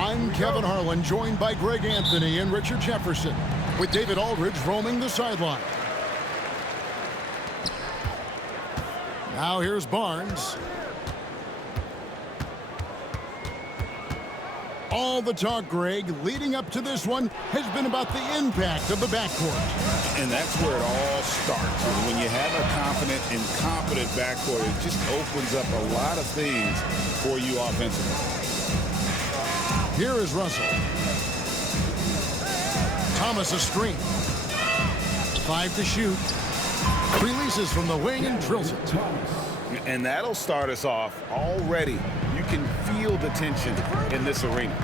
I'm Kevin Harlan, joined by Greg Anthony and Richard Jefferson, with David Aldridge roaming the sideline. Now here's Barnes. All the talk, Greg, leading up to this one has been about the impact of the backcourt. And that's where it all starts. When you have a confident and competent backcourt, it just opens up a lot of things for you offensively. Here is Russell. Thomas a screen. 5 to shoot. Releases from the wing and drills it. And that'll start us off already. You can feel the tension in this arena.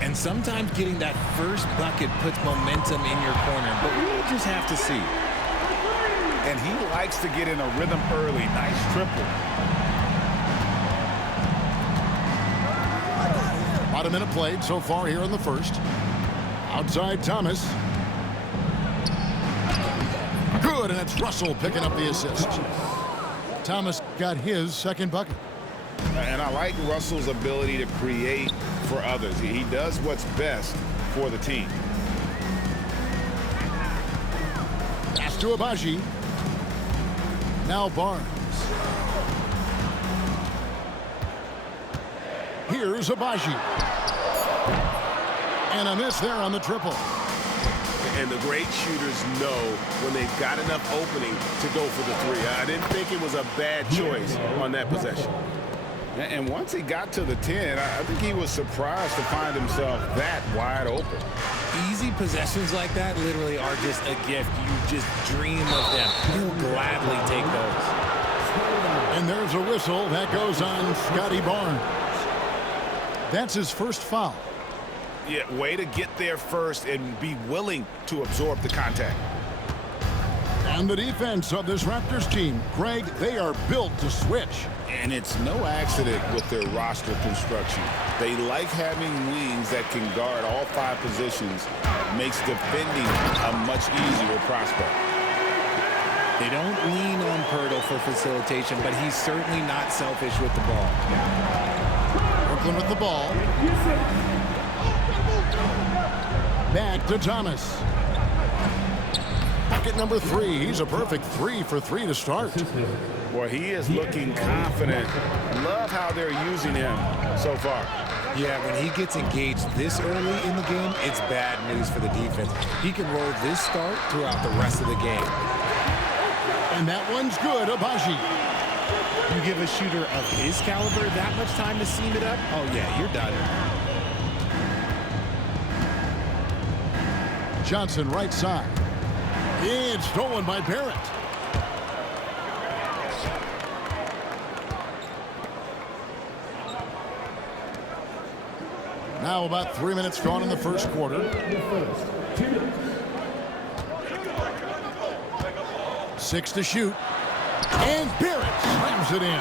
And sometimes getting that first bucket puts momentum in your corner, but we'll just have to see. And he likes to get in a rhythm early. Nice triple. About a minute played so far here in the first. Outside Thomas. Good, and it's Russell picking up the assist. Thomas got his second bucket. And I like Russell's ability to create for others. He does what's best for the team. Pass to Agbaji. Now Barnes. Here's Agbaji. And a miss there on the triple. And the great shooters know when they've got enough opening to go for the three. I didn't think it was a bad choice on that possession. And once he got to the 10, I think he was surprised to find himself that wide open. Easy possessions like that literally are just a gift. You just dream of them. You'll gladly take those. And there's a whistle that goes on Scotty Barnes. That's his first foul. Yeah, way to get there first and be willing to absorb the contact. And the defense of this Raptors team, Greg, they are built to switch. And it's no accident with their roster construction. They like having wings that can guard all 5 positions. Makes defending a much easier prospect. They don't lean on Poeltl for facilitation, but he's certainly not selfish with the ball. Brooklyn with the ball. Back to Thomas. Bucket number 3. He's a perfect 3 for 3 to start. Well, he is looking confident. Love how they're using him so far. Yeah, when he gets engaged this early in the game, it's bad news for the defense. He can roll this start throughout the rest of the game. And that one's good, Agbaji. You give a shooter of his caliber that much time to seam it up, oh yeah, you're done. Johnson right side. And stolen by Barrett. Now about 3 minutes gone in the first quarter. 6 to shoot. And Barrett slams it in.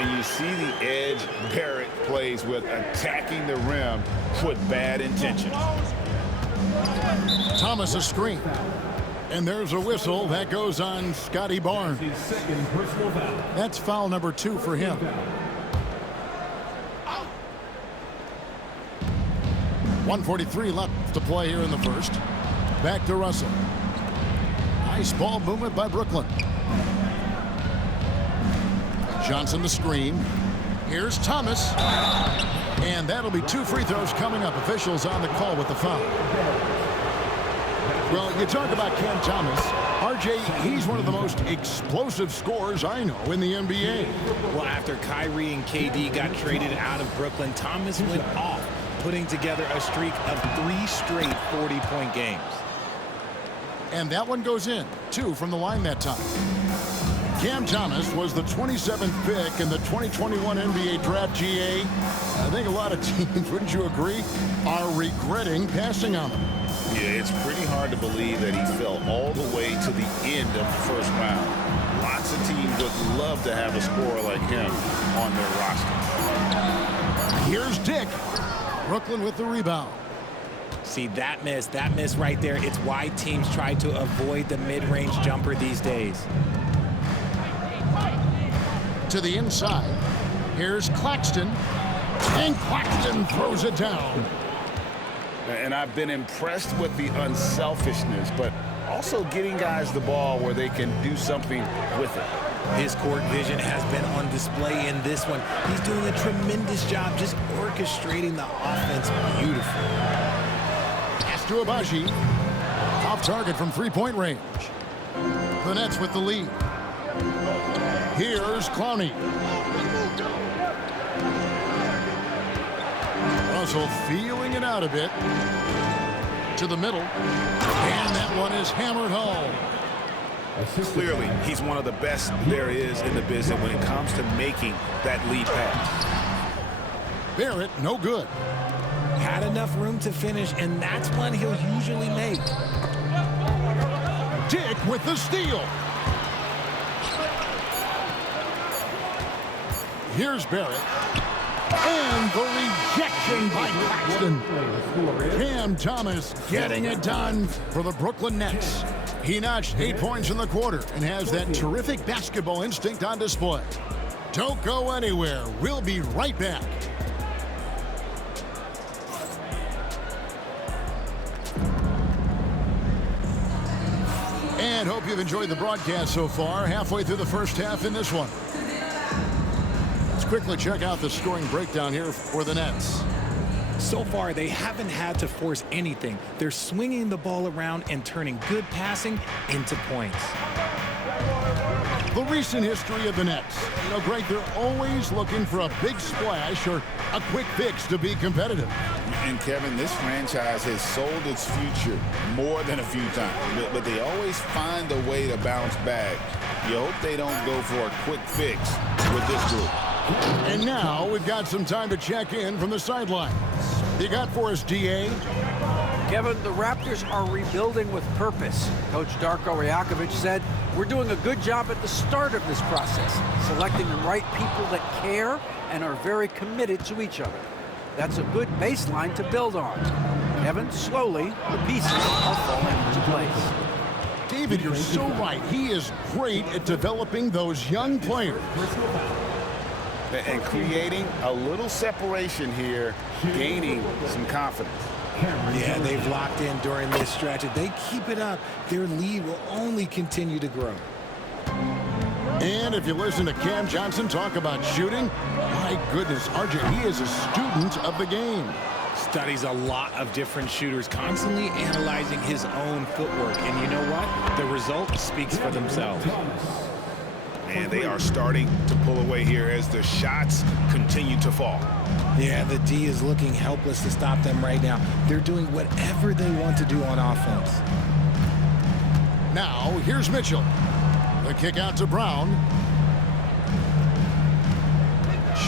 And you see the edge Barrett plays with, attacking the rim with bad intentions. Thomas a screen. And there's a whistle that goes on Scotty Barnes. That's foul number 2 for him. .143 left to play here in the first. Back to Russell. Nice ball movement by Brooklyn. Johnson the screen. Here's Thomas. And that'll be 2 free throws coming up. Officials on the call with the foul. Well, you talk about Cam Thomas. RJ, he's one of the most explosive scorers I know in the NBA. Well, after Kyrie and KD got traded out of Brooklyn, Thomas went off, putting together a streak of 3 straight 40-point games. And that one goes in. 2 from the line that time. Cam Thomas was the 27th pick in the 2021 NBA Draft. GA. I think a lot of teams, wouldn't you agree, are regretting passing on him. Yeah, it's pretty hard to believe that he fell all the way to the end of the first round. Lots of teams would love to have a scorer like him on their roster. Here's Dick. Brooklyn with the rebound. See, that miss right there, it's why teams try to avoid the mid-range jumper these days. To the inside. Here's Claxton. And Claxton throws it down. And I've been impressed with the unselfishness, but also getting guys the ball where they can do something with it. His court vision has been on display in this one. He's doing a tremendous job just orchestrating the offense beautifully. Pass to Agbaji. Off target from three-point range. The Nets with the lead. Here's Clowney. Russell feeling it out a bit. To the middle. And that one is hammered home. Clearly, he's one of the best there is in the business when it comes to making that lead pass. Barrett, no good. Had enough room to finish, and that's one he'll usually make. Dick with the steal. Here's Barrett. And the rejection by Claxton. Cam Thomas getting it done for the Brooklyn Nets. He notched 8 points in the quarter and has that terrific basketball instinct on display. Don't go anywhere. We'll be right back. And hope you've enjoyed the broadcast so far. Halfway through the first half in this one. Let's quickly check out the scoring breakdown here for the Nets. So far, they haven't had to force anything. They're swinging the ball around and turning good passing into points. The recent history of the Nets. You know, Greg, they're always looking for a big splash or a quick fix to be competitive. And Kevin, this franchise has sold its future more than a few times, but they always find a way to bounce back. You hope they don't go for a quick fix with this group. And now we've got some time to check in from the sidelines. You got for us, DA? Kevin, the Raptors are rebuilding with purpose. Coach Darko Rajakovic said, "We're doing a good job at the start of this process, selecting the right people that care and are very committed to each other. That's a good baseline to build on." Kevin, slowly, the pieces are falling into place. David, you're so right. He is great at developing those young players. And creating a little separation here, gaining some confidence. Yeah, they've locked in during this stretch. If they keep it up, their lead will only continue to grow. And if you listen to Cam Johnson talk about shooting, my goodness, RJ, he is a student of the game. Studies a lot of different shooters, constantly analyzing his own footwork. And you know what? The result speaks for themselves. And they are starting to pull away here as the shots continue to fall. Yeah, the D is looking helpless to stop them right now. They're doing whatever they want to do on offense. Now, here's Mitchell. The kick out to Brown.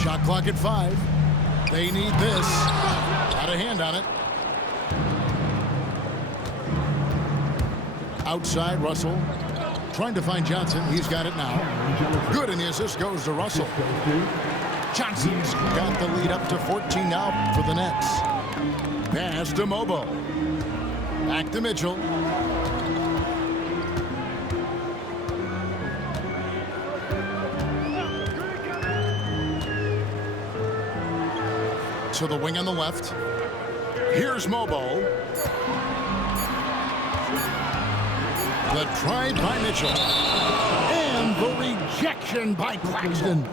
Shot clock at 5. They need this. Got a hand on it. Outside, Russell. Trying to find Johnson. He's got it now. Good, and the assist goes to Russell. Johnson's got the lead up to 14 now for the Nets. Pass to Mobo. Back to Mitchell. To the wing on the left. Here's Mobo. The drive by Mitchell. And the rejection by Claxton.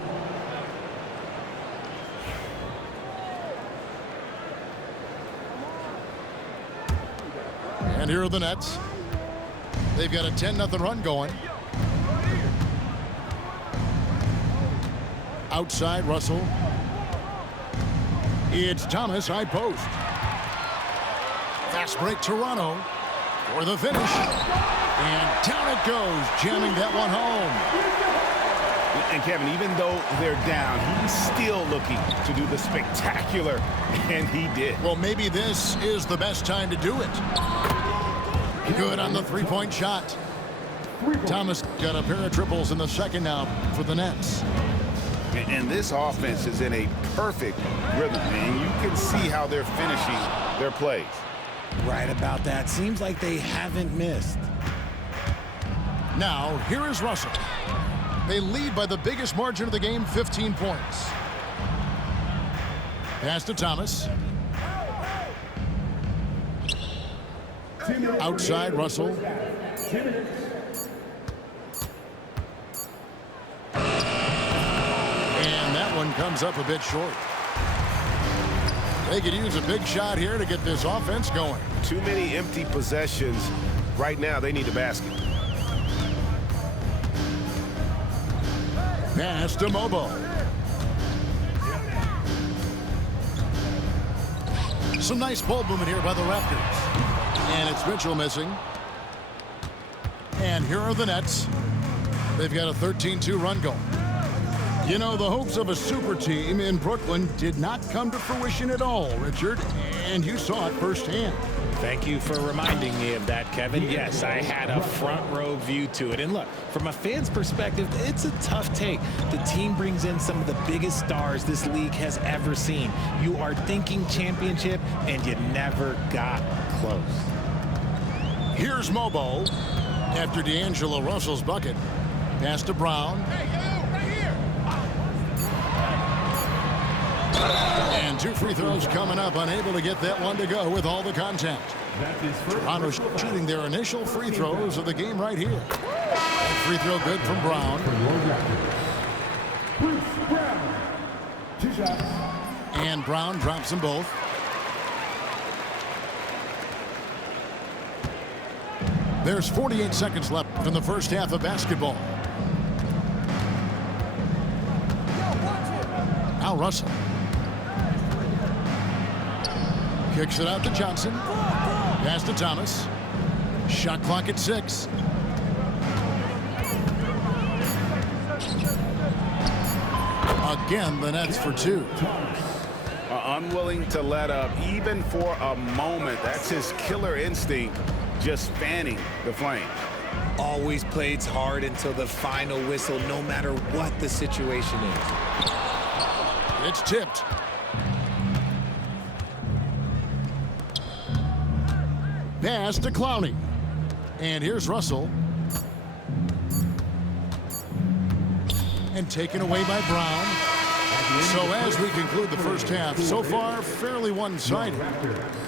And here are the Nets. They've got a 10-0 run going. Outside, Russell. It's Thomas, high post. Fast break, Toronto for the finish. And down it goes, jamming that one home. And Kevin, even though they're down, he's still looking to do the spectacular, and he did. Well, maybe this is the best time to do it. Good on the three-point shot. Thomas got a pair of triples in the second now for the Nets. And this offense is in a perfect rhythm, and you can see how they're finishing their plays. Right about that. Seems like they haven't missed. Now, here is Russell. They lead by the biggest margin of the game, 15 points. Pass to Thomas. Outside, Russell. And that one comes up a bit short. They could use a big shot here to get this offense going. Too many empty possessions. Right now, they need a basket. Pass to Mobo. Some nice ball movement here by the Raptors. And it's Mitchell missing. And here are the Nets. They've got a 13-2 run going. You know, the hopes of a super team in Brooklyn did not come to fruition at all, Richard. And you saw it firsthand. Thank you for reminding me of that, Kevin. Yes, I had a front row view to it. And look, from a fan's perspective, it's a tough take. The team brings in some of the biggest stars this league has ever seen. You are thinking championship, and you never got close. Here's Mobo after D'Angelo Russell's bucket. Pass to Brown. And 2 free throws coming up, unable to get that one to go with all the contact. Toronto shooting their initial free throws of the game right here. That free throw good from Brown. And Brown drops them both. There's 48 seconds left in the first half of basketball. Now Russell. Kicks it out to Johnson. Pass to Thomas. Shot clock at 6. Again, the Nets for 2. Unwilling to let up even for a moment. That's his killer instinct, just fanning the flame. Always plays hard until the final whistle, no matter what the situation is. It's tipped. Pass to Clowney. And here's Russell. And taken away by Brown. So as we conclude the first half, so far fairly one-sided.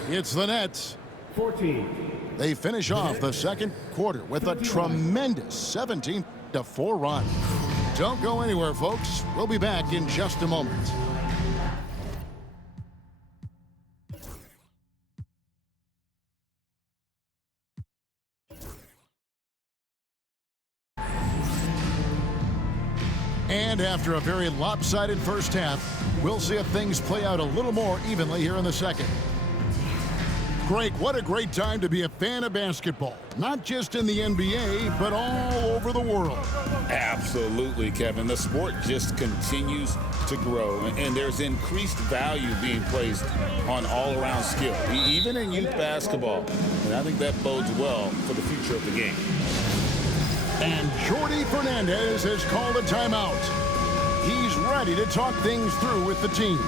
It's the Nets. 14. They finish off the second quarter with a tremendous 17-4 run. Don't go anywhere, folks. We'll be back in just a moment. And after a very lopsided first half, we'll see if things play out a little more evenly here in the second. Greg, what a great time to be a fan of basketball. Not just in the NBA, but all over the world. Absolutely, Kevin. The sport just continues to grow, and there's increased value being placed on all-around skill, even in youth basketball. And I think that bodes well for the future of the game. And Jordi Fernandez has called a timeout. He's ready to talk things through with the team.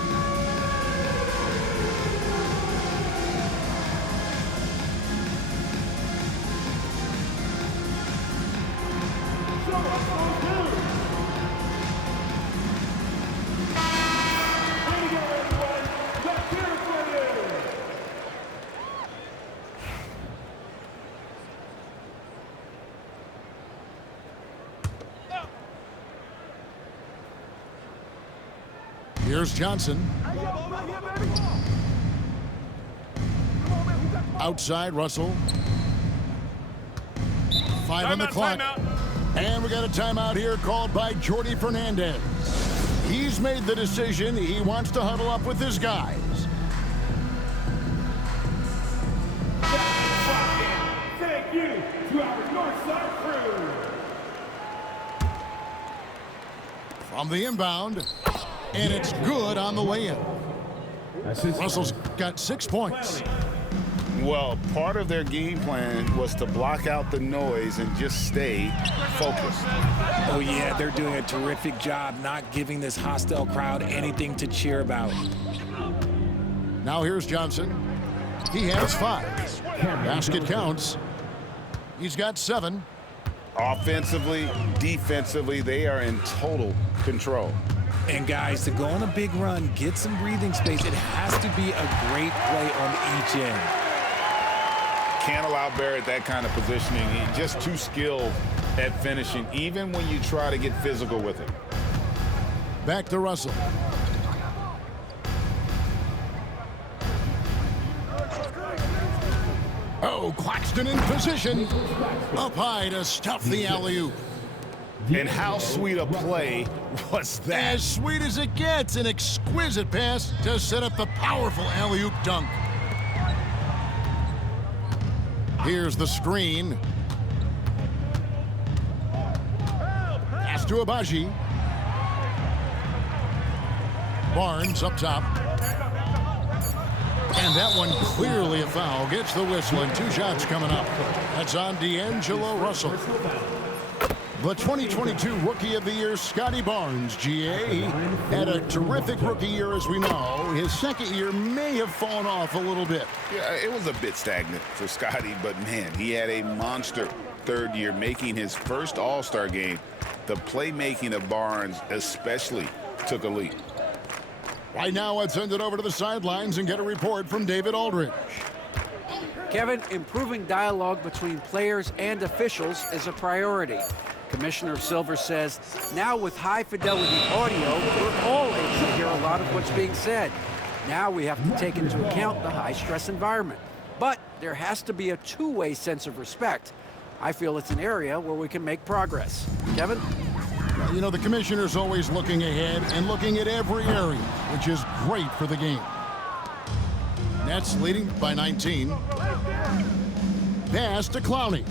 Here's Johnson. Outside, Russell. 5 on the clock. And we got a timeout here called by Jordi Fernandez. He's made the decision. He wants to huddle up with his guys. Thank you to our Northside crew. From the inbound. And it's good on the way in. Russell's got 6 points. Well, part of their game plan was to block out the noise and just stay focused. Oh, yeah, they're doing a terrific job not giving this hostile crowd anything to cheer about. Now here's Johnson. He has 5. Basket counts. He's got 7. Offensively, defensively, they are in total control. And guys, to go on a big run, get some breathing space, it has to be a great play on each end. Can't allow Barrett that kind of positioning. He's just too skilled at finishing, even when you try to get physical with him. Back to Russell. Oh, Claxton in position. Up high to stuff the alley-oop. And how sweet a play was that? As sweet as it gets, an exquisite pass to set up the powerful alley-oop dunk. Here's the screen. Pass to Agbaji. Barnes up top. And that one clearly a foul. Gets the whistle and 2 shots coming up. That's on D'Angelo Russell. The 2022 Rookie of the Year, Scotty Barnes, GA, had a terrific rookie year, as we know. His second year may have fallen off a little bit. Yeah, it was a bit stagnant for Scotty, but man, he had a monster third year, making his first All-Star game. The playmaking of Barnes especially took a leap. Right now, let's send it over to the sidelines and get a report from David Aldridge. Kevin, improving dialogue between players and officials is a priority. Commissioner Silver says, now with high-fidelity audio, we're all able to hear a lot of what's being said. Now we have to take into account the high-stress environment. But there has to be a two-way sense of respect. I feel it's an area where we can make progress. Kevin? You know, the commissioner's always looking ahead and looking at every area, which is great for the game. Nets leading by 19. Pass to Clowney.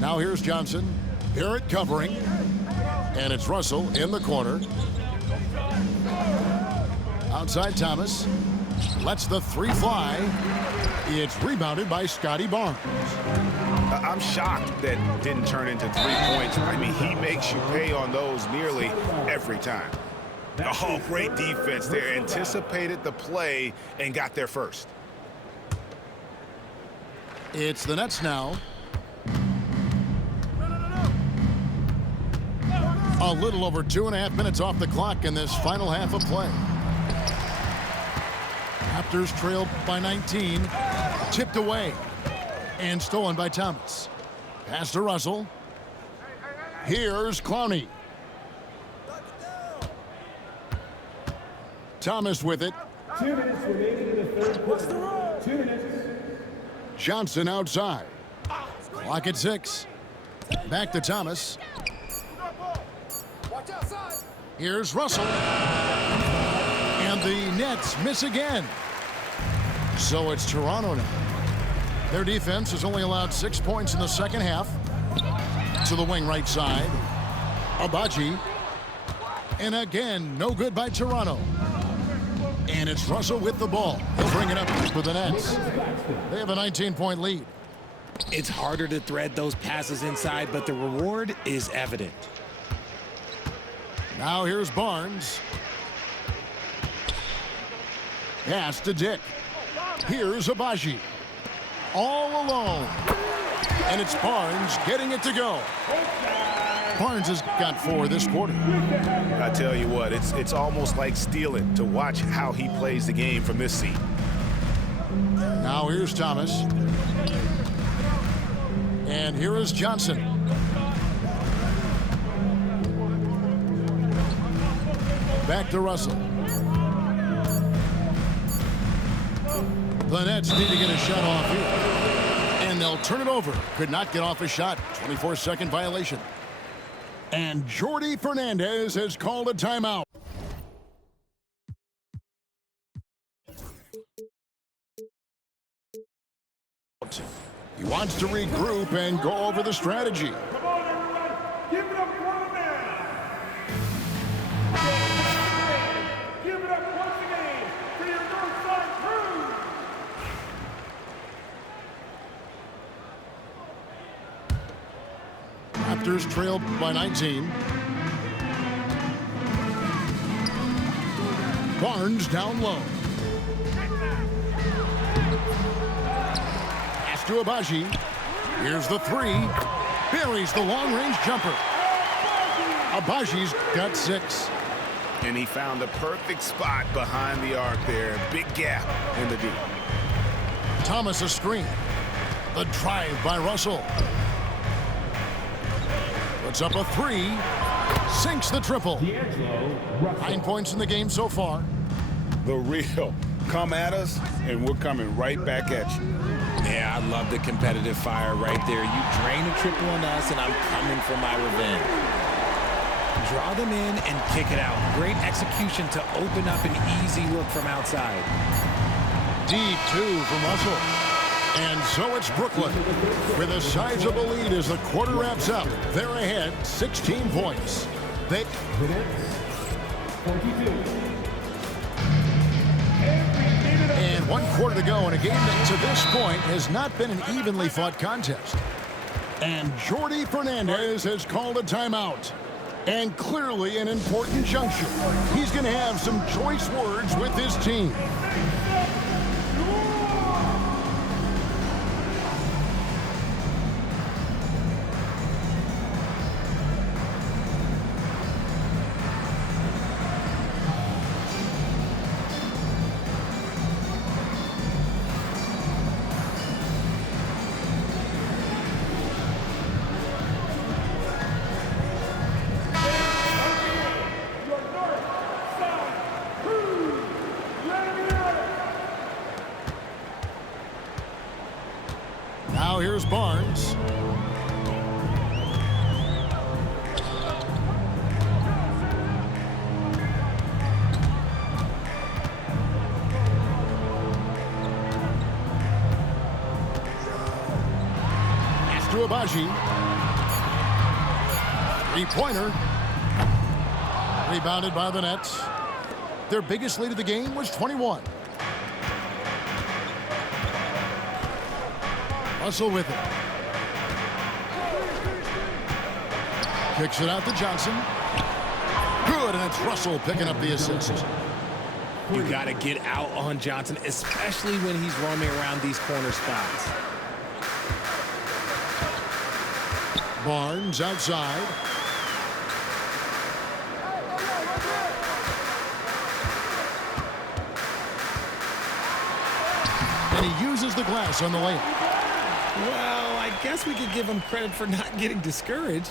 Now here's Johnson. Barrett covering. And it's Russell in the corner. Outside Thomas. Lets the 3 fly. It's rebounded by Scotty Barnes. I'm shocked that didn't turn into 3 points. I mean, he makes you pay on those nearly every time. Oh, great defense there. Anticipated the play and got there first. It's the Nets now. A little over 2.5 minutes off the clock in this final half of play. Raptors trailed by 19. Tipped away. And stolen by Thomas. Pass to Russell. Here's Clowney. Thomas with it. 2 minutes remaining in the third quarter. 2 minutes. Johnson outside. Clock at 6. Back to Thomas. Here's Russell. And the Nets miss again. So it's Toronto now. Their defense has only allowed 6 points in the second half. To the wing right side. Agbaji. And again, no good by Toronto. And it's Russell with the ball. He'll bring it up for the Nets. They have a 19-point lead. It's harder to thread those passes inside, but the reward is evident. Now here's Barnes. Pass to Dick. Here's Agbaji. All alone. And it's Barnes getting it to go. Barnes has got 4 this quarter. I tell you what, it's almost like stealing to watch how he plays the game from this seat. Now here's Thomas. And here is Johnson. Back to Russell. The Nets need to get a shot off here. And they'll turn it over. Could not get off a shot. 24-second violation. And Jordi Fernandez has called a timeout. He wants to regroup and go over the strategy. Come on, everyone. Give it up for the man. Give it up once again for your Northside crew. Raptors trailed by 19. Barnes down low. Pass to Agbaji. Here's the 3. Buries the long-range jumper. Abaji's got 6. And he found the perfect spot behind the arc there. Big gap in the deep. Thomas a screen. The drive by Russell. Puts up a 3. Sinks the triple. 9 points in the game so far. The real. Come at us, and we're coming right back at you. Yeah, I love the competitive fire right there. You drain a triple on us, and I'm coming for my revenge. Draw them in and kick it out. Great execution to open up an easy look from outside. Deep 2 from Russell. And so it's Brooklyn with a sizable lead as the quarter wraps up. They're ahead 16 points. They... And 1 quarter to go in a game that to this point has not been an evenly fought contest. And Jordi Fernandez has called a timeout. And clearly an important juncture. He's going to have some choice words with his team. Now here's Barnes. Pass to Abaji. 3-pointer. Rebounded by the Nets. Their biggest lead of the game was 21. Russell with it. Kicks it out to Johnson. Good, and it's Russell picking up the assist. You got to get out on Johnson, especially when he's roaming around these corner spots. Barnes outside. And he uses the glass on the layup. Well, I guess we could give him credit for not getting discouraged.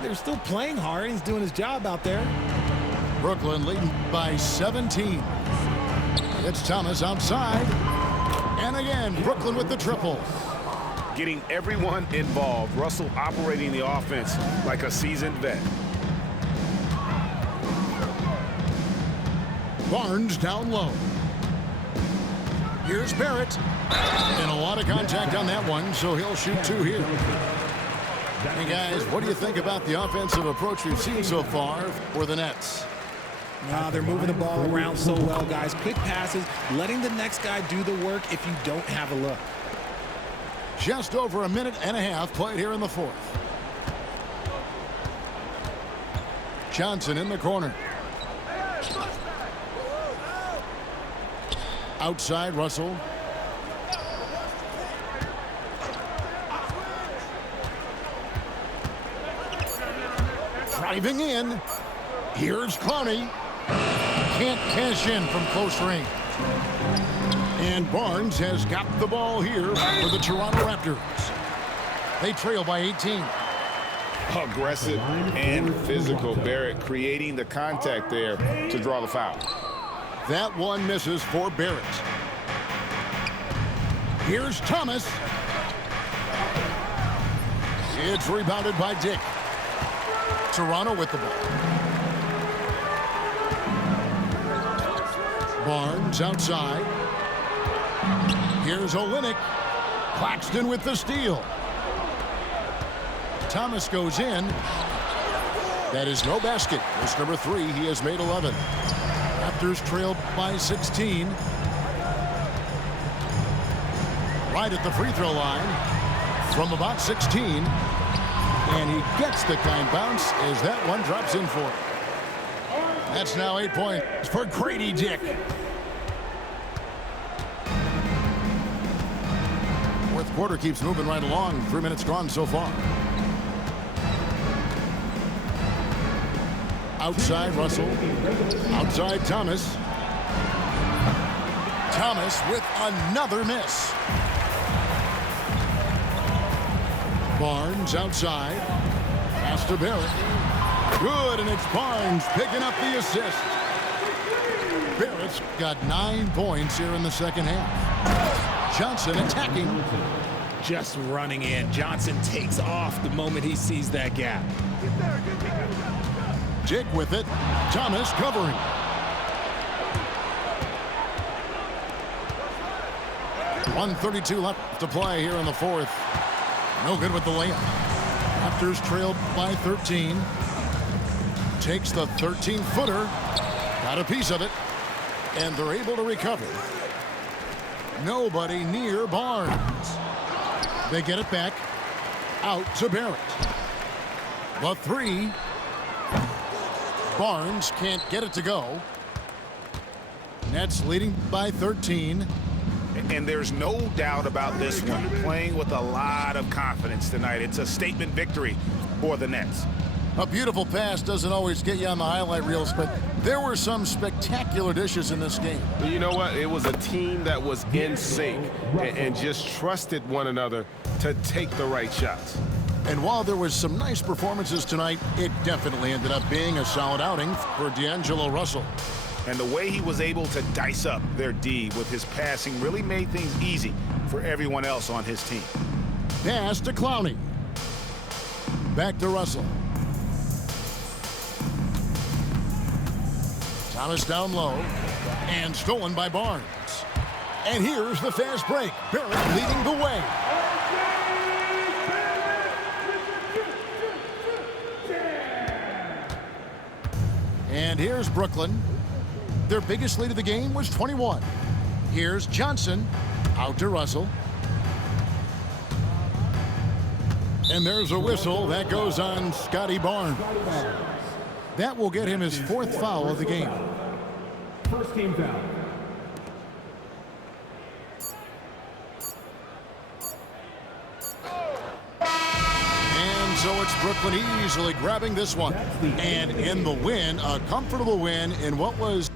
They're still playing hard. He's doing his job out there. Brooklyn leading by 17. It's Thomas outside. And again, Brooklyn with the triple. Getting everyone involved. Russell operating the offense like a seasoned vet. Barnes down low. Here's Barrett. And a lot of contact on that one, so he'll shoot 2 here. Hey, guys, what do you think about the offensive approach we've seen so far for the Nets? They're moving the ball around so well, guys. Quick passes, letting the next guy do the work if you don't have a look. Just over a minute and a half played here in the 4th. Johnson in the corner. Outside Russell. Driving in. Here's Clowney. Can't cash in from close range. And Barnes has got the ball here for the Toronto Raptors. They trail by 18. Aggressive and physical. Barrett creating the contact there to draw the foul. That one misses for Barrett. Here's Thomas. It's rebounded by Dick. Toronto with the ball. Barnes outside. Here's Olynyk. Claxton with the steal. Thomas goes in. That is no basket. It's number 3. He has made 11. Raptors trail by 16. Right at the free throw line from about 16. And he gets the kind bounce as that one drops in for him. That's now 8 points for Grady Dick. Fourth quarter keeps moving right along. 3 minutes gone so far. outside Russell. Outside Thomas. Thomas with another miss. Barnes outside. Pass to Barrett. Good, and it's Barnes picking up the assist. Barrett's got 9 points here in the second half. Johnson attacking. Just running in. Johnson takes off the moment he sees that gap. Jake with it. Thomas covering. .132 left to play here in the fourth. No good with the layup. Raptors trailed by 13. Takes the 13-footer. Got a piece of it. And they're able to recover. Nobody near Barnes. They get it back. Out to Barrett. The three. Barnes can't get it to go. Nets leading by 13. And there's no doubt about this one. Playing with a lot of confidence tonight. It's a statement victory for the Nets. A beautiful pass doesn't always get you on the highlight reels, but there were some spectacular dishes in this game. You know what? It was a team that was in sync and just trusted one another to take the right shots. And while there was some nice performances tonight, it definitely ended up being a solid outing for D'Angelo Russell. And the way he was able to dice up their D with his passing really made things easy for everyone else on his team. Pass to Clowney. Back to Russell. Thomas down low. And stolen by Barnes. And here's the fast break. Barrett leading the way. And here's Brooklyn. Their biggest lead of the game was 21. Here's Johnson. Out to Russell. And there's a whistle that goes on Scotty Barnes. That will get him his 4th foul of the game. First team foul. And so it's Brooklyn easily grabbing this one. And in the win, a comfortable win in what was